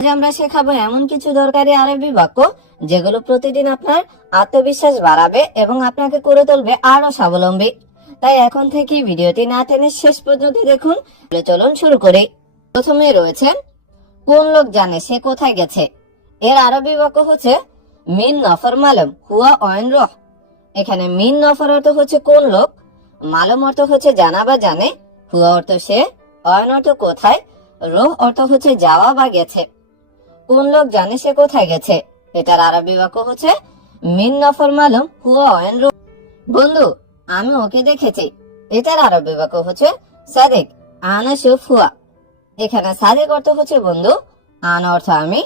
আজ আমরা শেখাবো এমন কিছু দরকারি আরবি বাক্য যেগুলো প্রতিদিন আপনার আত্মবিশ্বাস বাড়াবে এবং আপনাকে করে তুলবে আরো স্বাবলম্বী। তাই এখন থেকে ভিডিওটি না টেনে শেষ পর্যন্ত দেখুন। চলুন শুরু করি। প্রথমে রয়েছে কোন লোক জানে সে কোথায় গেছে। এর আরবি বাক্য হচ্ছে মিন নফর মালুম হুয়া অয়ন রহ। এখানে মিন নফর অর্থ হচ্ছে কোন লোক, মালুম অর্থ হচ্ছে জানা বা জানে, হুয়া অর্থ সে, অয়ন অর্থ কোথায়, রহ অর্থ হচ্ছে যাওয়া বা গেছে। কোন লোক জানে সে কোথায় গেছে, এটার আরবি বাক্য হচ্ছে মিন নফর মালুম হুয়া অয়ন রহ। বন্ধু আমি ওকে দেখেছি, এটার আরবি বাক্য হচ্ছে সাদিক আনা শুফ হুয়া। এখানে সাদিক অর্থ হচ্ছে বন্ধু, আনা অর্থ আমি,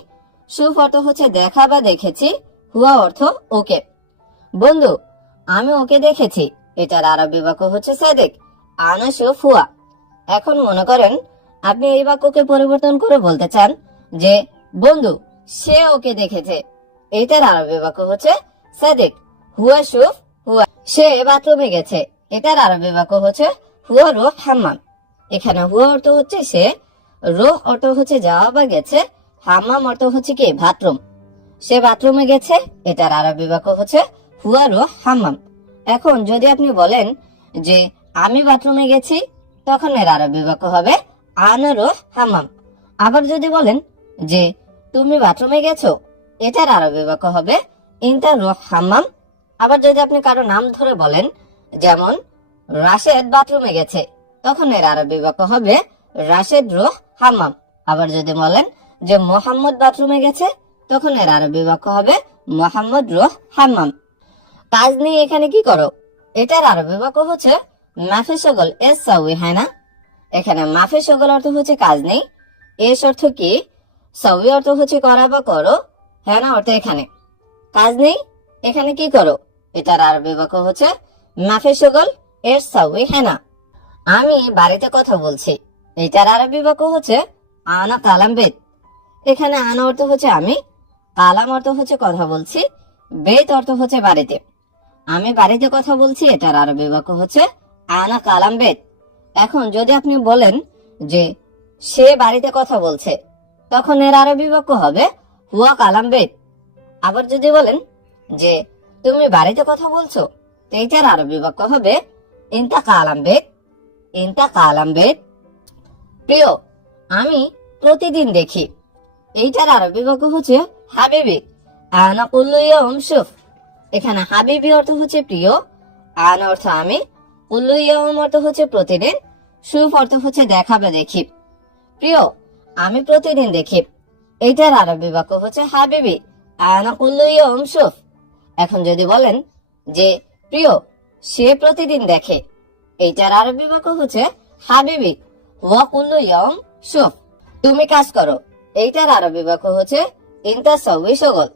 শুফ অর্থ হচ্ছে দেখা বা দেখেছি, হুয়া অর্থ ওকে। বন্ধু আমি ওকে দেখেছি, এটার আরবি বাক্য হচ্ছে সাদিক আনা শুফ হুয়া। এখন মনে করেন আপনি এই বাক্যকে পরিবর্তন করে বলতে চান যে বন্ধু সে ওকে দেখেছে, এটার আরবি বাক্য হচ্ছে সাদিক হুয়া শুফ হুয়া। সে বাথরুমে গেছে, এটার আরবি বাক্য হচ্ছে হুয়া রুহ হাম্মাম। এখানে হুয়া অর্থ হচ্ছে সে, রুহ অর্থ হচ্ছে যাওয়া বা গেছে, হাম্মাম অর্থ হচ্ছে কি বাথরুম। সে বাথরুমে গেছে, এটার আরবি বাক্য হচ্ছে হুয়া রুহ হাম্মাম। এখন যদি আপনি বলেন যে আমি বাথরুমে গেছি, তখন এর আরবি বাক্য হবে আনা রুহ হাম্মাম। আবার যদি বলেন যে তুমি বাথরুমে গেছো, এটার আরবি বাক্য হবে ইনতা রুহ হাম্মাম। আবার যদি আপনি কারো নাম ধরে বলেন, যেমন রাশেদ বাথরুমে গেছে, তখন এর আরবি বাক্য হবে রাশেদ রুহ হাম্মাম। আবার যদি বলেন যে মোহাম্মদ বাথরুমে গেছে, তখন এর আরবি বাক্য হবে মোহাম্মদ রুহ হাম্মাম। কাজ নিয়ে এখানে কি করো, এটার আরবি বাক্য হচ্ছে মাফি শগল এস সাউই, হয় না? এখানে মাফি শগল অর্থ হচ্ছে কাজ নেই, এস অর্থ কি, সাউই অর্থ হচ্ছে করা বা করো, হ্যাঁ না অর্থ এখানে কাজ নেই, এখানে কি করো, এটার আরবি বাক্য হচ্ছে মাফি শগল এস সাউই, হ্যাঁ না? আমি বাড়িতে কথা বলছি, এটার আরবি বাক্য হচ্ছে আনা কালাম বেত। এখানে আনা অর্থ হচ্ছে আমি, কালাম অর্থ হচ্ছে কথা বলছি, বেত অর্থ হচ্ছে বাড়িতে। আমি বাড়িতে কথা বলছি, এটার আরবি বাক্য হচ্ছে আনা কালাম বেত। এখন যদি আপনি বলেন যে সে বাড়িতে কথা বলছে, তখন এর আরবি বাক্য হবে হুয়া কালাম বেত। আবার যদি বলেন যে তুমি বাড়িতে কথা বলছো, তো এটার আরবি বাক্য হবে ইনতা কালাম বেত, ইনতা কালাম বেত। প্রিয় আমি প্রতিদিন দেখি, এইটার আরবি বাক্য হচ্ছে হাবিবি আনা কুল্লু ইয়াউম শুফ। এখানে হাবিবি অর্থ হচ্ছে প্রিয়, আন অর্থ আমি, কুল্লু ইয়াউম অর্থ হচ্ছে প্রতিদিন, শুফ অর্থ হচ্ছে দেখা বা দেখি। প্রিয় আমি প্রতিদিন দেখি, এইটার আরবি বাক্য হচ্ছে হাবিবি আনা কুল্লু ইয়াউম শুফ। এখন যদি বলেন যে প্রিয় সে প্রতিদিন দেখে, এইটার আরবি বাক্য হচ্ছে হাবিবি ওয়া কুল্লু ইয়াউম শুফ। তুমি কাজ করো, এইটার আরবি বাক্য হচ্ছে ইনতা সাউই শগল।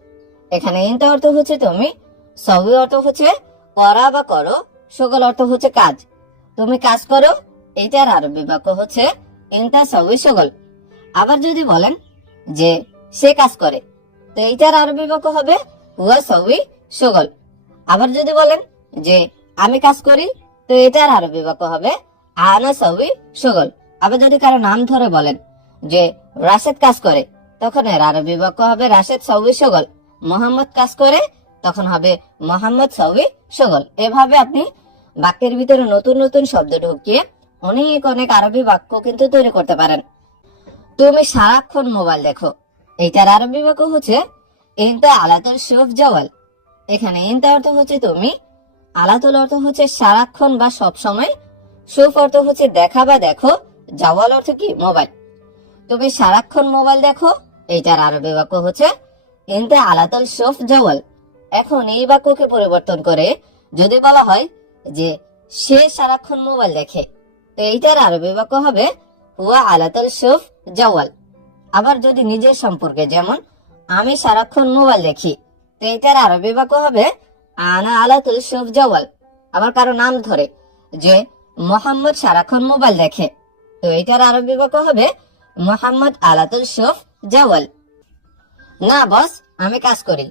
এখানে ইনতা অর্থ হচ্ছে তুমি, সাউই অর্থ হচ্ছে করা বা করো, শগল অর্থ হচ্ছে কাজ। তুমি কাজ করো, এইটার আরবি বাক্য হচ্ছে ইনতা সাউই শগল। আবার যদি বলেন যে সে কাজ করে, তো এইটার আরবি বাক্য হবে হুয়া সাউই শগল। আবার যদি বলেন যে আমি কাজ করি, তো এটার আরবি বাক্য হবে আনা সাউই শগল। আবার যদি কারো নাম ধরে বলেন যে রাশেদ কাজ করে, তখন এর আরবি বাক্য হবে রাশেদ সাউই শগল। মোহাম্মদ কাজ করে, তখন হবে মোহাম্মদ সাউই শগল। এভাবে আপনি বাক্যের ভিতরে নতুন নতুন শব্দ ঢুকিয়ে অনেক অনেক আরবি বাক্য কিন্তু তৈরি করতে পারেন। তুমি সারাক্ষণ মোবাইল দেখো, এইটার আরবি বাক্য হচ্ছে ইনতা আলাতুল শুফ জাওয়াল। এখানে ইনতা অর্থ হচ্ছে তুমি, আলাতুল অর্থ হচ্ছে সারাক্ষণ বা সব সময়, শুফ অর্থ হচ্ছে দেখা বা দেখো, জাওয়াল অর্থ কি মোবাইল। তুমি সারাক্ষণ মোবাইল দেখো, এইটার আরবি বাক্য হচ্ছে ইনতা আলাতুল শুফ জাওয়াল। এখন এই বাক্যকে পরিবর্তন করে যদি বলা হয় যে সে সারাক্ষণ মোবাইল দেখে, তো এইটার আরবি বাক্য হবে হুয়া আলাতুল শুফ জাওয়াল। আবার যদি নিজের সম্পর্কে, যেমন আমি সারাক্ষণ মোবাইল দেখি, তো এইটার আরবি বাক্য হবে আনা আলাতুল শুফ জাওয়াল। আবার কারো নাম ধরে যে মোহাম্মদ সারাক্ষণ মোবাইল দেখে, তো এইটার আরবি বাক্য হবে মোহাম্মদ আলাতুল শুফ জাওয়াল। না বস আমি কাজ করি,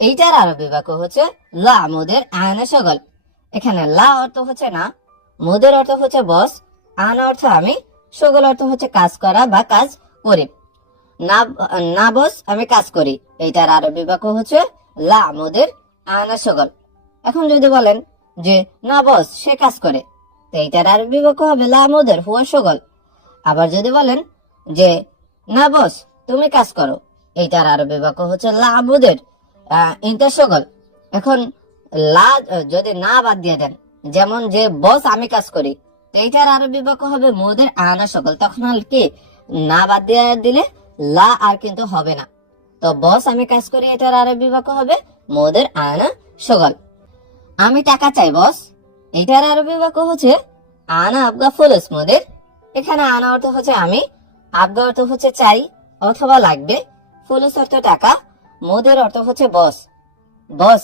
এইটার আরবি বাক্য হচ্ছে লা মুদের আনা শগল। এখানে লা অর্থ হচ্ছে না, মুদের অর্থ হচ্ছে বস, আনা অর্থ আমি, শগল অর্থ হচ্ছে কাজ করা বা কাজ করি। না না বস আমি কাজ করি, এইটার আরবি বাক্য হচ্ছে লা আমুদের আনা সগল। এখন যদি বলেন যে না বস সে কাজ করে, তো এইটার আরবি বাক্য হবে লা আমুদের হুয়া সগল। আবার যদি বলেন যে না বস তুমি কাজ করো, এইটার আরবি বাক্য হচ্ছে লা আমুদের ইনতা সগল। এখন লা যদি না বাদ দিয়ে দেন, যেমন যে বস আমি কাজ করি, তো এইটার আরবি বাক্য হবে মোদের আনা সগল। তখন আর কি না বাদ দিয়ে দিলে লা আর কিন্তু হবে না। তো বস আমি কাজ করি এটার আরবি বাক্য হবে মোদের আনা সগল। আমি টাকা চাই বস, এটার আরবি বাক্য হচ্ছে আনা আবগা ফুলুস মোদের। এখানে আনা অর্থ হচ্ছে আমি, আবগা অর্থ হচ্ছে চাই অথবা লাগবে, ফুলুস অর্থ টাকা, মোদের অর্থ হচ্ছে বস। বস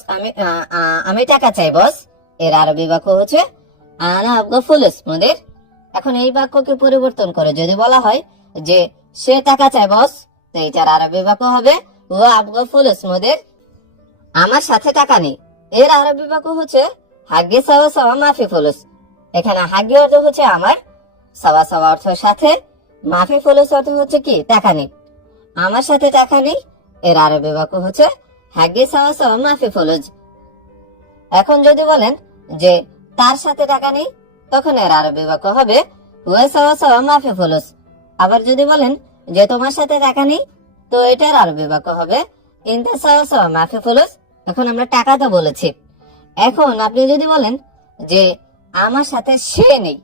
আমি টাকা চাই বস, এর আরবি বাক্য হচ্ছে আনা আবগা ফুলুস মোদের। এখন এই বাক্যকে পরিবর্তন করে যদি বলা হয় যে সে টাকা চায় বস, তো এইটার আরবি বাক্য হবে হুয়া আবগা ফুলুস মোদের। আমার সাথে টাকা নেই, এর আরবি বাক্য হচ্ছে হাগ্গে সাওয়া সাওয়া মাফি ফুলুস। এখানে হাগ্গে অর্থ হচ্ছে আমার, সাওয়া সাওয়া অর্থ সাথে, মাফি ফুলুস অর্থ হচ্ছে কি টাকা নেই। আমার সাথে টাকা নেই, এর আরবি বাক্য হচ্ছে হাগ্গে সাওয়া সাওয়া মাফি ফুলুস। এখন যদি বলেন যে তার সাথে টাকা নেই, তখন এর আরবি বাক্য হবে হুয়া সাওয়া সাওয়া মাফি ফুলুস। আবার যদি বলেন যে তোমার সাথে টাকা নেই, তো এটার আরবি বাক্য হবে ইনতা সাওয়া সাওয়া মাফি ফুলুস। এখন আমরা টাকা তো বলেছি, এখন আপনি যদি বলেন যে আমার সাথে সে নেই,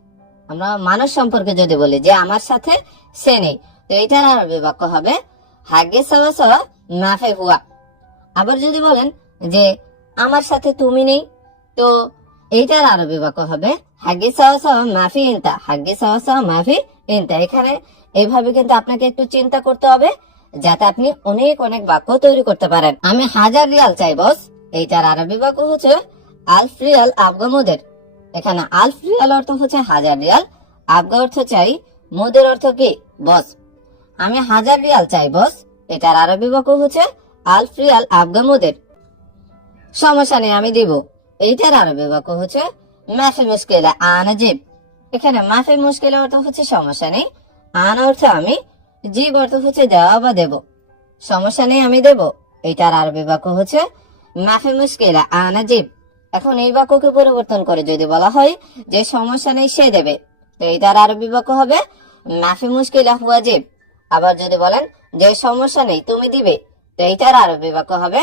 আমরা মানুষ সম্পর্কে যদি বলি যে আমার সাথে সে নেই, তো এটার আরবি বাক্য হবে হাগ্গে সাওয়া সাওয়া মাফি হুয়া। আবার যদি বলেন যে আমার সাথে তুমি নেই, তো এইটার আরবি বাক্য হবে হাগ্গে সাওয়া সাওয়া মাফি ইনতা, হাগ্গে সাওয়া সাওয়া মাফি ইনতা। এখানে এইভাবে কিন্তু আপনাকে একটু চিন্তা করতে হবে যাতে আপনি অনেক অনেক বাক্য তৈরি করতে পারেন। আমি 1000 রিয়াল চাই বস, এইটার আরবি বাক্য হচ্ছে আলফ রিয়াল আবগা মোদের। এখানে আলফ রিয়াল অর্থ হচ্ছে 1000 রিয়াল, আবগা অর্থ চাই, মোদের অর্থ কি বস। আমি 1000 রিয়াল চাই বস, এটার আরবি বাক্য হচ্ছে আলফ রিয়াল আবগা মোদের। সমস্যা নেই আমি দিব, এইটার আরবি বাক্য হচ্ছে মাফি মুশকিলা আনা জিব। এখানে মাফি মুশকিলা অর্থ হচ্ছে সমস্যা নেই, আনা অর্থ আমি, জিব অর্থ হচ্ছে দেওয়া বা দেব। সমস্যা নেই আমি দেব, এইটার আরবি বাক্য হচ্ছে মাফি মুশকিলা আনা জিব। এখন এই বাক্যকে পরিবর্তন করে যদি বলা হয় যে সমস্যা নেই সে দেবে, তো এইটার আরবি বাক্য হবে মাফি মুশকিলা হুয়া জিব। আবার যদি বলেন যে সমস্যা নেই তুমি দিবে, তো এইটার আরবি বাক্য হবে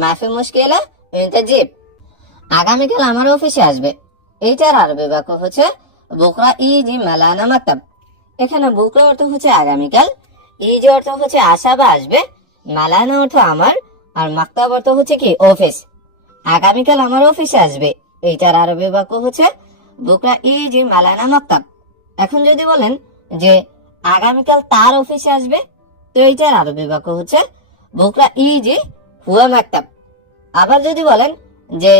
মাফি মুশকিলা ইনতা জিব। আগামীকাল আমার অফিসে আসবে, এইটার আরবি বাক্য হচ্ছে বুকরা ইজি মালানা মাকতাব। এখানে বুকরা অর্থ হচ্ছে আগামীকাল, ইজি অর্থ হচ্ছে আসা বা আসবে, মালানা অর্থ আমার, আর মাকতাব অর্থ হচ্ছে কি অফিস। আগামীকাল আমার অফিসে আসবে, এইটার আরবি বাক্য হচ্ছে বুকরা ইজি মালানা মাকতাব। এখন যদি বলেন যে আগামীকাল তার অফিসে আসবে, তো এইটার আরবি বাক্য হচ্ছে বুকরা ইজি হুয়া মাকতাব। আবার যদি বলেন যে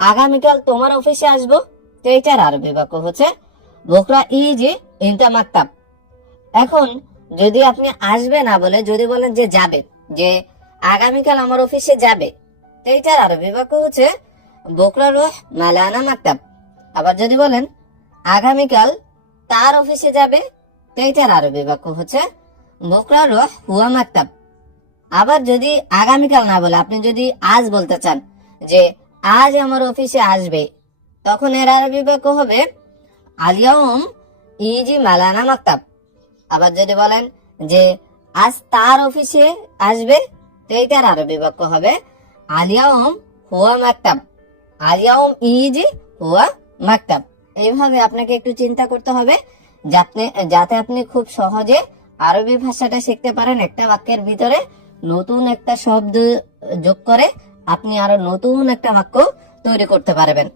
আগামীকাল তোমার অফিসে আসবো, তো এইটার আরবি বাক্য হচ্ছে বুকরা ইজি ইনতা মাকতাব। এখন যদি আপনি আসবে না বলে যদি বলেন যে যাবে, যে আগামীকাল আমার অফিসে যাবে, তো এইটার আরবি বাক্য হচ্ছে বুকরা রুহ মালানা মাকতাব। আবার যদি বলেন আগামীকাল তার অফিসে যাবে, তো এইটার আরবি বাক্য হচ্ছে বুকরা রুহ হুয়া মাকতাব। আবার যদি আগামীকাল না বলে আপনি যদি আজ বলতে চান যে আজ আমার অফিসে আসবে, তখন এর আরবি বাক্য হবে আলিয়াউম ইজি মালানা মাকতাব। আবার যদি বলেন যে আজ তার অফিসে আসবে, তো এইটার আরবি বাক্য হবে আলিয়াউম হুয়া মাকতাব, আলিয়াউম ইজি হুয়া মাকতাব। এইভাবে আপনাকে একটু চিন্তা করতে হবে যাতে আপনি খুব সহজে আরবি ভাষাটা শিখতে পারেন। একটা বাক্যের ভিতরে নতুন একটা শব্দ যোগ করে আপনি আরো নতুন একটা বাক্য তৈরি করতে পারবেন।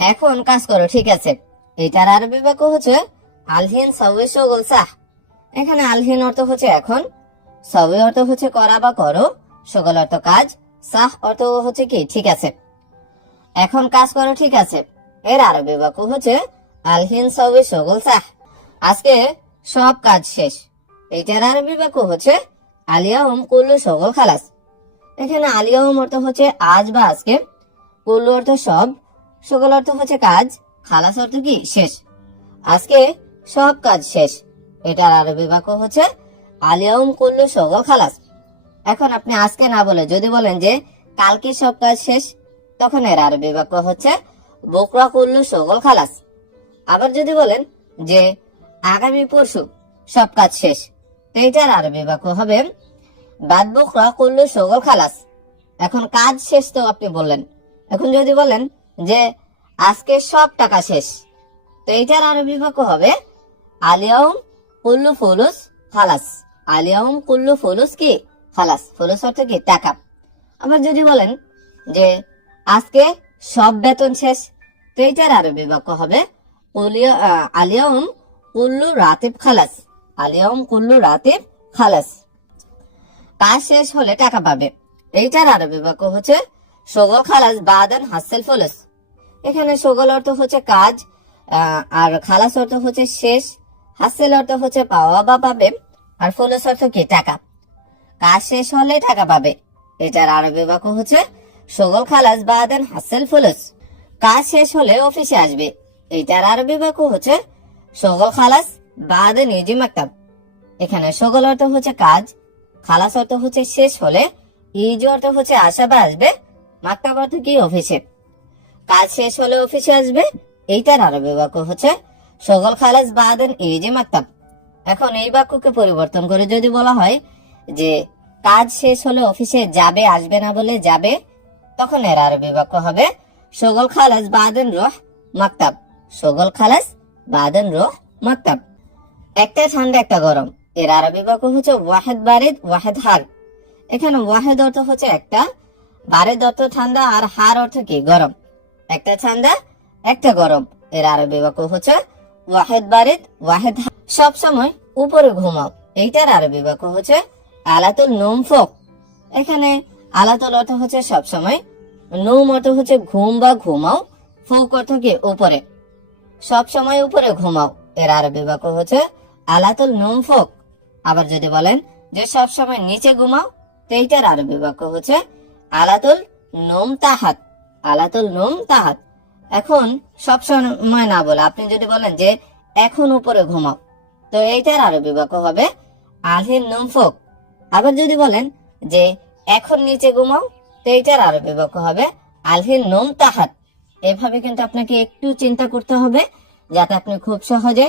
এখন কাজ করো, ঠিক আছে। এটার আরবি বাক্য হচ্ছে আলহিন সাউই শগল সাহ। এখানে আলহিন অর্থ হচ্ছে এখন, সাউই অর্থ হচ্ছে করা বা করো, শগল অর্থ কাজ, সাহ অর্থ হচ্ছে কি ঠিক আছে। এখন কাজ করো, ঠিক আছে, এর আরবি বাক্য হচ্ছে আলহিন সাউই শগল সাহ। আজকে সব কাজ শেষ, এটার আরবি বাক্য হচ্ছে আলিয়াউম কুল্লু শগল খালাস। এখানে আলিয়াউম অর্থ হচ্ছে আজ বা আজকে, কুল্লু অর্থ সব, শগল অর্থ হচ্ছে কাজ, খালাস অর্থ কি শেষ। আজকে সব কাজ শেষ, এটার আরবি বাক্য হচ্ছে আলিয়াউম কুল্লু শগল খালাস। এখন আপনি আজকে না বলে যদি বলেন যে কালকে সব কাজ শেষ, তখন এর আরবি বাক্য হচ্ছে বুকরা কুল্লু শগল খালাস। আবার যদি বলেন যে আগামী পরশু সব কাজ শেষ, তো এটার আরবি বাক্য হবে বাদ বুকরা কুল্লু শগল খালাস। এখন কাজ শেষ তো আপনি বললেন। এখন যদি বলেন যে আজকে সব টাকা শেষ, তো এটার আরবি বাক্য হবে আলিয়াউম কুল্লু ফুলুস খালাস। আলিয়াউম কুল্লু ফুলুস কি খালাস, ফুলুস অর্থ কি টাকা। আবার যদি বলেন যে আজকে সব বেতন শেষ, তো এটার আরবি বাক্য হবে আলিয়াউম কুল্লু রাতিব খালাস। আলিয়াউম কুল্লু রাতিব খালাস। কাজ শেষ হলে টাকা পাবে, এইটার আরবি বাক্য হচ্ছে শগল খালাস বাদান হাসেল ফুলুস। এখানে শগল অর্থ হচ্ছে কাজ, আর খালাস অর্থ হচ্ছে শেষ, হাসেল অর্থ হচ্ছে পাওয়া বা পাবে, আর ফুলুস অর্থ কি টাকা। কাজ শেষ হলে টাকা পাবে, এটার আরবি বাক্য হচ্ছে শগল খালাস বাদান হাসেল ফুলুস। কাজ শেষ হলে অফিসে আসবে, এইটার আরবি বাক্য হচ্ছে শগল খালাস বাদান ইজি মাকতাব। এখানে শগল অর্থ হচ্ছে কাজ, খালাস অর্থ হচ্ছে শেষ হলে, ইজি অর্থ হচ্ছে আসা বা আসবে, মাকতাব অর্থ কি অফিসে। কাজ শেষ হলে অফিসে আসবে, এইটার আরবি বাক্য হচ্ছে শগল খালাস বাদান ইজি মাকতাব। এখন এই বাক্যকে পরিবর্তন করে যদি বলা হয় যে কাজ শেষ হলে অফিসে যাবে, আসবে না বলে যাবে, তখন এর আরবি বাক্য হবে শগল খালাস বাদান রুহ মাকতাব। শগল খালাস বাদান রুহ মাকতাব। একটা ঠান্ডা একটা গরম, এর আরবি বাক্য হচ্ছে ওয়াহেদ বারিদ ওয়াহেদ হার। এখানে ওয়াহেদ অর্থ হচ্ছে একটা, বারিদ অর্থ ঠান্ডা, আর হার অর্থ কি গরম। একটা ঠান্ডা একটা গরম, এর আরবি বাক্য হচ্ছে ওয়াহেদ বারিদ ওয়াহেদ হার। সব সময় উপরে ঘুমাও, এইটার আরবি বাক্য হচ্ছে আলাতুল নুম ফোক। এখানে আলাতুল অর্থ হচ্ছে সব সময়, নুম অর্থ হচ্ছে ঘুম বা ঘুমাও, ফোক অর্থ কি উপরে। সব সময় উপরে ঘুমাও, এর আরবি বাক্য হচ্ছে আলাতুল নুম ফোক। আবার যদি বলেন যে সব সময় নিচে ঘুমাও, তো এইটার আরবি বাক্য হচ্ছে আলাতুল নুম তাহাত। আলাতুল নুম তাহাত। এখন সব সময় না বলে আপনি যদি বলেন যে এখন উপরে ঘুমাও, তো এইটার আরবি বাক্য হবে আলহিন নুম ফোক। আবার যদি বলেন যে এখন নিচে ঘুমাও, তো এইটার আরবি বাক্য হবে আলহিন নুম তাহাত। এভাবে কিন্তু আপনাকে একটু চিন্তা করতে হবে, যাতে আপনি খুব সহজে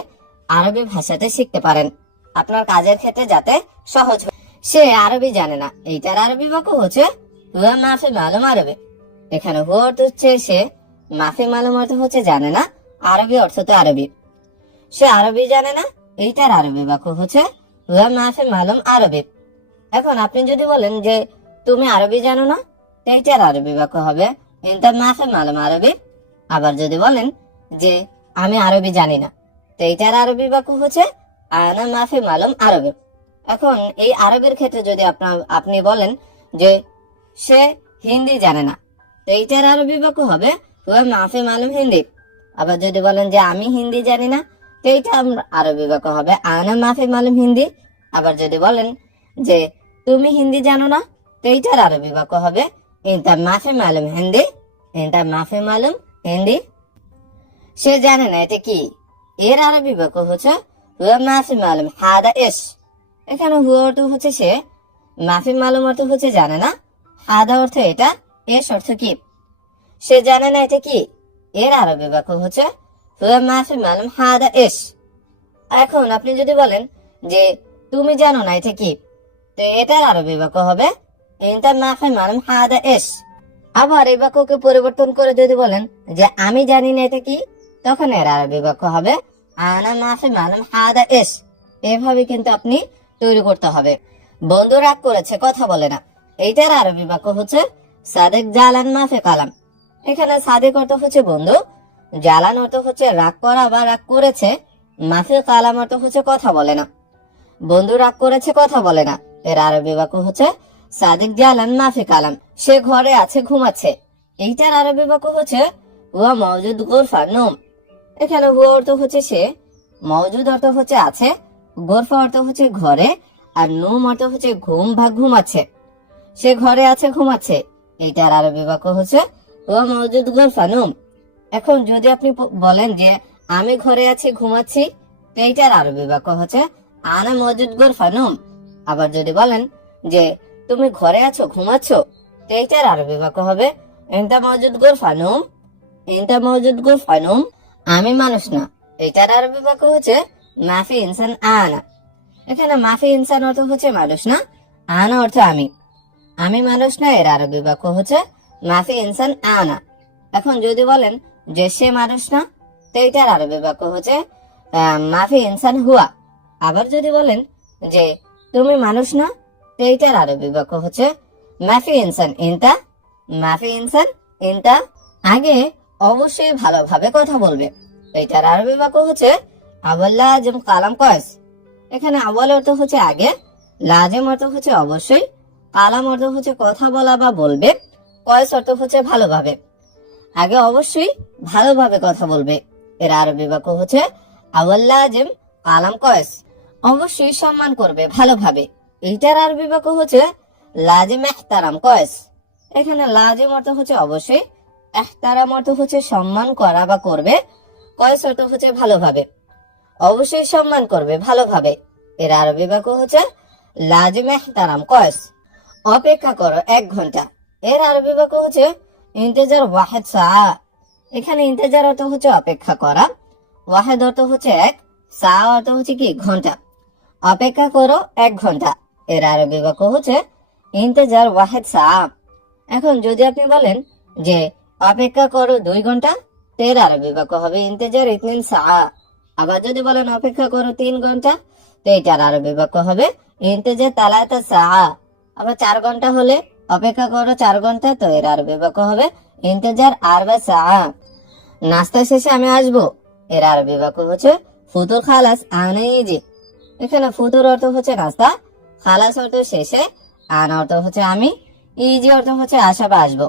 আরবি ভাষাতে শিখতে পারেন, আপনার কাজের ক্ষেত্রে যাতে সহজ হয়। সে আরবি জানে না, এইটার আরবি বাক্য হচ্ছে হুয়া মাফি মালুম আরবি। এখানে হুয়া অর্থ হচ্ছে সে, মাফি মালুম অর্থ হচ্ছে জানে না, আরবি অর্থ তো আরবি। সে আরবি জানে না, এইটার আরবি বাক্য হচ্ছে হুয়া মাফি মালুম আরবি। এখন আপনি যদি বলেন যে তুমি আরবি জানো না, তো এইটার আরবি বাক্য হবে ইনতা মাফি মালুম আরবি। আবার যদি বলেন যে আমি আরবি জানি না, তো এইটার আরবি বাক্য হচ্ছে আনা মাফি মালুম আরবি। এখন এই আরবির ক্ষেত্রে যদি আপনি বলেন যে সে হিন্দি জানে না, তো এইটার আরবি বাক্য হবে হুয়া মাফি মালুম হিন্দি। আবার যদি বলেন যে আমি হিন্দি জানি না, তো এইটা আরবি বাক্য হবে আনা মাফি মালুম হিন্দি। আবার যদি বলেন যে তুমি হিন্দি জানো না, তো এইটার আরবি বাক্য হবে ইনতা মাফি মালুম হিন্দি। ইনতা মাফি মালুম হিন্দি। সে জানে না এটা কি, এর আরবি বাক্য হচ্ছে হুয়া মাফি মালুম হাদা ইশ। এখানে হুয়া অর্থ হচ্ছে সে, মাফি মালুম অর্থ হচ্ছে জানে না, হাদা অর্থ এটা, এশ অর্থ কি। সে জানে না এটা কি, এর আরবি বাক্য হচ্ছে হুয়া মাফি মালুম হাদা ইশ। এখন আপনি যদি বলেন যে তুমি জানো না এটা কি, তো এটার আরবি বাক্য হবে ইনতা মাফি মালুম হাদা ইশ। আবার এই বাক্যকে পরিবর্তন করে যদি বলেন যে আমি জানি না এটা কি, তখন এর আরবি বাক্য হবে আনা মাফি মালুম হাদা ইশ। এভাবে কিন্তু আপনি তৈরি করতে হবে। বন্ধু রাগ করেছে কথা বলে না, এইটার আরবি বাক্য হচ্ছে সাদেক জালান মাফি কালাম। এখানে সাদেক অর্থ হচ্ছে বন্ধু, জালান অর্থ হচ্ছে রাগ করা বা রাগ করেছে, মাফি কালাম অর্থ হচ্ছে কথা বলে না। বন্ধু রাগ করেছে কথা বলে না, এর আরবি বাক্য হচ্ছে সাদেক জালান মাফি কালাম। সে ঘরে আছে ঘুমাচ্ছে, এইটার আরবি বাক্য হচ্ছে হুয়া মওজুদ গোরফা নোম। এখানে হুয়া অর্থ হচ্ছে সে, মওজুদ অর্থ হচ্ছে আছে, গোরফা অর্থ হচ্ছে ঘরে, আর নোম অর্থ হচ্ছে ঘুম বা ঘুমাচ্ছে। সে ঘরে আছে ঘুমাচ্ছে, এইটার আরবি বাক্য হচ্ছে হুয়া মওজুদ গোরফা নোম। এখন যদি আপনি বলেন যে আমি ঘরে আছি ঘুমাচ্ছি, তো এইটার আরবি বাক্য হচ্ছে আনা মওজুদ গোরফা নোম। আবার যদি বলেন যে তুমি ঘরে আছো, ঘুমাচ্ছ, তো এইটার আরবি বাক্য হবে ইনতা মওজুদ গুরফানুম। ইনতা মওজুদ গুরফানুম, আমি মানুষ না, এটার আরবি বাক্য হচ্ছে মাফি ইনসান আনা। এখানে মাফি ইনসান অর্থ হচ্ছে মানুষ না, আনা অর্থ আমি। আমি মানুষ না, এর আরবি বাক্য হচ্ছে মাফি ইনসান আনা। এখন যদি বলেন যে সে মানুষ না, তো এটার আরবি বাক্য হচ্ছে মাফি ইনসান হুয়া। আবার যদি বলেন যে তুমি মানুষ না, তো এইটার আরবি বাক্য হচ্ছে মাফি ইনসান ইনতা। মাফি ইনসান ইনতা। আগে অবশ্যই ভালোভাবে কথা বলবে। এইটার আরবি বাক্য হচ্ছে আওয়াল লাজিম কালাম কয়েস। এখানে আওয়াল অর্থ হচ্ছে আগে, লাজিম অর্থ হচ্ছে অবশ্যই, কালাম অর্থ হচ্ছে কথা বলা বা বলবে, কয়েস অর্থ হচ্ছে ভালোভাবে। আগে অবশ্যই ভালোভাবে কথা বলবে। এর আরবি বাক্য হচ্ছে আওয়াল লাজিম কালাম কয়েস। অবশ্যই সম্মান করবে ভালোভাবে। এইটার আরবি বাক্য হচ্ছে লাজিম ইহতারাম কয়েস। এখানে লাজিম অর্থ হচ্ছে অবশ্যই, ইহতারাম অর্থ হচ্ছে সম্মান করা বা করবে, কয়েস অর্থ হচ্ছে ভালোভাবে। অবশ্যই সম্মান করবে ভালোভাবে। এর আরবি বাক্য হচ্ছে লাজিম ইহতারাম কয়েস। অপেক্ষা করো 1 ঘন্টা। এর আরবি বাক্য হচ্ছে ইন্তেজার ওয়াহিদ সা। এখানে ইন্তেজার অর্থ হচ্ছে অপেক্ষা করা, ওয়াহিদ অর্থ হচ্ছে 1, সা অর্থ হচ্ছে কি ঘন্টা। অপেক্ষা করো 1 ঘন্টা। এর আরবি বাক্য হচ্ছে ইন্তেজার ওয়াহিদ সা। এখন যদি আপনি বলেন যে অপেক্ষা করো 2 ঘন্টা, তো এর আরবি বাক্য হবে ইন্তেজার ইতনিন সা। আবার যদি বলেন অপেক্ষা করো 3 ঘন্টা, তো এটার আরবি বাক্য হবে ইন্তেজার তালাতা সা। আবার 4 ঘন্টা হলে অপেক্ষা করো 4 ঘন্টা, তো এর আরবি বাক্য হবে ইন্তেজার আরবা সা। নাস্তা শেষে আমি আসবো। এর আরবি বাক্য হচ্ছে ফুতুর খালাস আনা ইজি। এখানে ফুতুর অর্থ হচ্ছে নাস্তা, খালাস অর্থ শেষে, আনা অর্থ হচ্ছে আমি, ইজি অর্থ হচ্ছে আসা বা আসবো।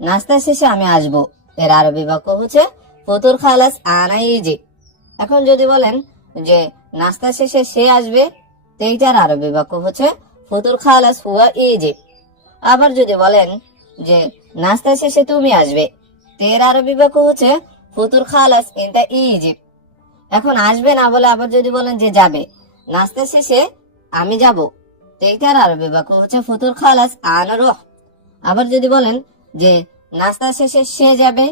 নাস্তা শেষে আমি আসবো। এর আরবি বাক্য হচ্ছে ফুতুর খালাস আনা ইজি। এখন যদি বলেন যে নাস্তা শেষে সে আসবে, তো এইটার আরবি বাক্য হচ্ছে ফুতুর খালাস হুয়া ইজি। আবার যদি বলেন যে নাস্তা শেষে তুমি আসবে, তো এর আরবি বাক্য হচ্ছে ফুতুর খালাস ইনতা ইজি। এখন আসবে না বলে আবার যদি বলেন যে যাবে, নাস্তা শেষে আমি যাব, তো এইটার আরবি বাক্য হচ্ছে ফুতুর খালাস আনা রুহ। আবার যদি বলেন যে নাস্তা শেষে সে যাবে,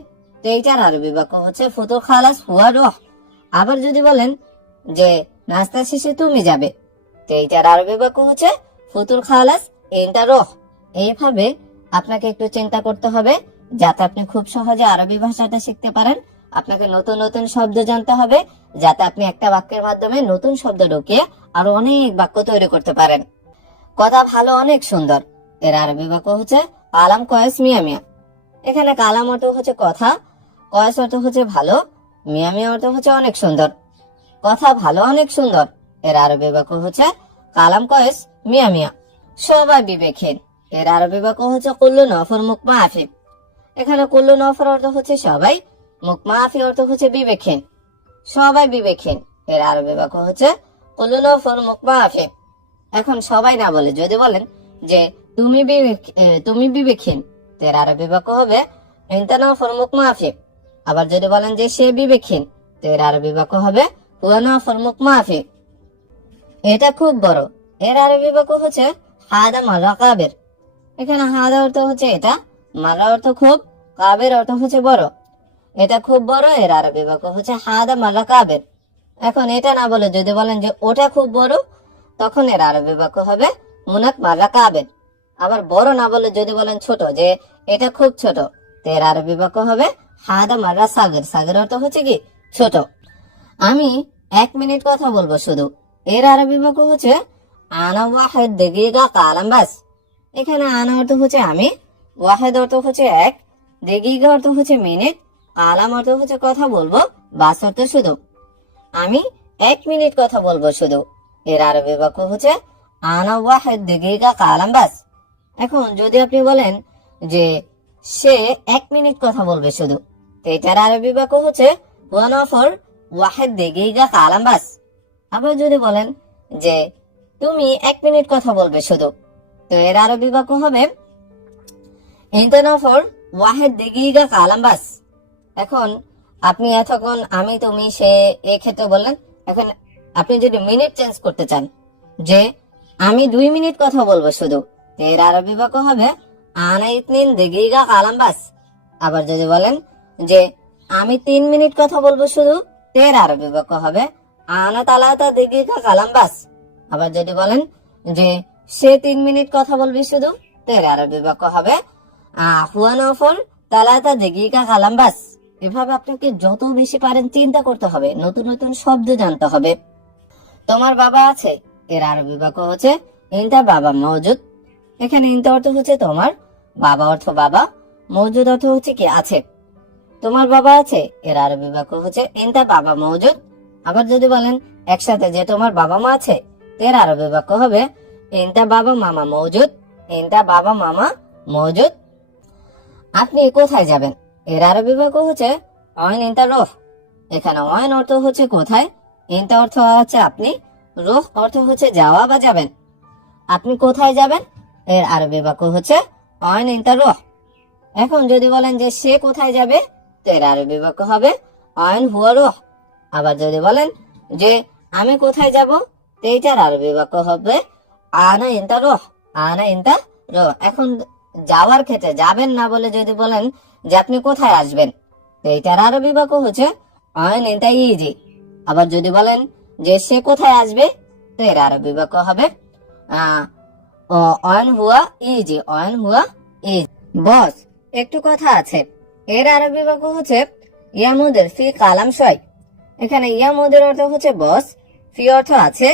তো এইটার আরবি বাক্য হচ্ছে ফুতুর খালাস হুয়া রুহ। আবার যদি বলেন যে নাস্তা শেষে তুমি যাবে, তো এইটার আরবি বাক্য হচ্ছে ফুতুর খালাস ইনতা রুহ। এইভাবে আপনাকে একটু চিন্তা করতে হবে যাতে আপনি খুব সহজে আরবি ভাষাটা শিখতে পারেন। আপনাকে নতুন নতুন শব্দ জানতে হবে যাতে আপনি একটা বাক্যের মাধ্যমে নতুন শব্দ ঢুকিয়ে আরো অনেক বাক্য তৈরি করতে পারেন। কথা ভালো, অনেক সুন্দর। এর আরবি বাক্য হচ্ছে কালাম কয়েস মিয়া মিয়া। এখানে কালাম অর্থ হচ্ছে কথা, কয়েস অর্থ হচ্ছে ভালো, মিয়া মিয়া অর্থ হচ্ছে অনেক সুন্দর। কথা ভালো, অনেক সুন্দর। এর আরবি বাক্য হচ্ছে কালাম কয়েস মিয়া মিয়া। সবাই বিবেকহীন। এর আরবি বাক্য হচ্ছে কুল্লু নফর মুখ মাফি। এখানে কুল্লু নফর অর্থ হচ্ছে সবাই, মুখ মাফি অর্থ হচ্ছে বিবেকহীন। সবাই বিবেকহীন। এর আরবি বাক্য হচ্ছে কুল্লু নফর মুখ মাফি। এখন সবাই না বলে যদি বলেন যে তুমি বিবেকহীন, তো এর আরবি বাক্য হবে ইনতা নফর মুখ মাফি। আবার যদি বলেন যে সে বিবেকহীন, তো এর আরবি বাক্য হবে হুয়া নফর মুখ মাফি। এটা খুব বড়। এর আরবি বাক্য হচ্ছে হাদা মাররা কাবের। এখানে হাদা অর্থ হচ্ছে এটা, মাররা অর্থ খুব, কাবের অর্থ হচ্ছে বড়। এটা খুব বড়। এর আরবি বাক্য হচ্ছে হাদা মাররা কাবের। এখন এটা না বলে যদি বলেন যে ওটা খুব বড়, তখন এর আরবি বাক্য হবে মুনাক মাররা কাবের। আবার বড় না বলে যদি বলেন ছোট, যে এটা খুব ছোট, তো এর আরবি বাক্য হবে হাদা মাররা সাগের। সাগের অর্থ হচ্ছে কি ছোট। আমি 1 মিনিট কথা বলবো শুধু। এর আরবি বাক্য হচ্ছে আনা ওয়াহিদ দেগিগা কালাম বাস। এখানে আনা অর্থ হচ্ছে আমি, ওয়াহিদ অর্থ হচ্ছে 1, দেগিগা অর্থ হচ্ছে মিনিট, কালাম অর্থ হচ্ছে কথা বলবো, বাস অর্থ শুধু। আমি 1 মিনিট কথা বলবো শুধু। এর আরবি বাক্য হচ্ছে আনা ওয়াহিদ দেগিগা কালাম বাস। এখন যদি আপনি বলেন যে সে 1 মিনিট কথা বলবে শুধু, তো এটার আরবি বাক্য হচ্ছে হুয়া নফর ওয়াহিদ দেগিগা কালাম বাস। আবার যদি বলেন যে তুমি 1 মিনিট কথা বলবে শুধু, তো এর আরবি বাক্য হবে ইনতা নফর ওয়াহিদ দেগিগা কালাম বাস। এখন আপনি এতক্ষণ আমি তুমি সে এই ক্ষেত্রে বললেন। এখন আপনি যদি মিনিট চেঞ্জ করতে চান যে আমি 2 মিনিট কথা বলবো শুধু, এর আরবি বাক্য হবে আনা ইতনিন দেগিগা কালাম বাস। আবার যদি বলেন যে আমি 3 মিনিট কথা বলবো শুধু, এর আরবি বাক্য হবে আনা তালাতা দেগিগা কালাম বাস। আবার যদি বলেন যে সে 3 মিনিট কথা বলবি শুধু, এর আরবি বাক্য হবে হুয়া নফল তালাতা দেগিগা কালাম বাস। এভাবে আপনাকে যত বেশি পারেন চিন্তা করতে হবে, নতুন নতুন শব্দ জানতে হবে। তোমার বাবা আছে, এর আরবি বাক্য হচ্ছে ইনতা বাবা মওজুদ। এখানে ইনতা অর্থ হচ্ছে তোমার, বাবা অর্থ বাবা, মওজুদ অর্থ হচ্ছে কি আছে। তোমার বাবা আছে, এর আরবি বাক্য হচ্ছে ইনতা বাবা মওজুদ। আবার যদি বলেন একসাথে যে তোমার বাবা মা আছে, এর আরবি বাক্য হবে ইনতা বাবা মামা মওজুদ, ইনতা বাবা মামা মওজুদ। আপনি কোথায় যাবেন, এর আরবি বাক্য হচ্ছে অয়ন ইনতা রোহ। এখানে অয়ন অর্থ হচ্ছে কোথায়, ইনতা অর্থ হচ্ছে আপনি, রোহ অর্থ হচ্ছে যাওয়া বা যাবেন। আপনি কোথায় যাবেন, এর আরবি বাক্য হচ্ছে অয়ন ইনতা রোহ। এখন যদি বলেন যে সে কোথায় যাবে, তো এর আরবি বাক্য হবে অয়ন হুয়া রোহ। আবার যদি বলেন যে আমি কোথায় যাব, তো এইটার আরবি বাক্য হবে আনা ইনতা রোহ, আনা ইনতা রোহ। এখন যাওয়ার ক্ষেত্রে যাবেন না বলে যদি বলেন যে আপনি কোথায় আসবেন, তো এইটার আরবি বাক্য হচ্ছে অয়ন ইনতা ইজি। আবার যদি বলেন যে সে কোথায় আসবে, তো এর আরবি বাক্য হবে অয়ন হুয়া ইজি, অয়ন হুয়া ইজি। বস, একটু কথা আছে, এর আরবি বাক্য হচ্ছে ইয়ামুদের ফি কালাম শয়। এখানে ইয়ামুদের অর্থ হচ্ছে বস, ফি অর্থ আছে,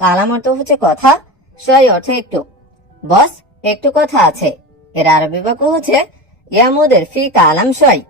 কালাম অর্থ হচ্ছে কথা, শয় অর্থ একটু। বস, একটু কথা আছে, এর আরবি বাক্য হচ্ছে ইয়ামুদের ফি কালাম শয়।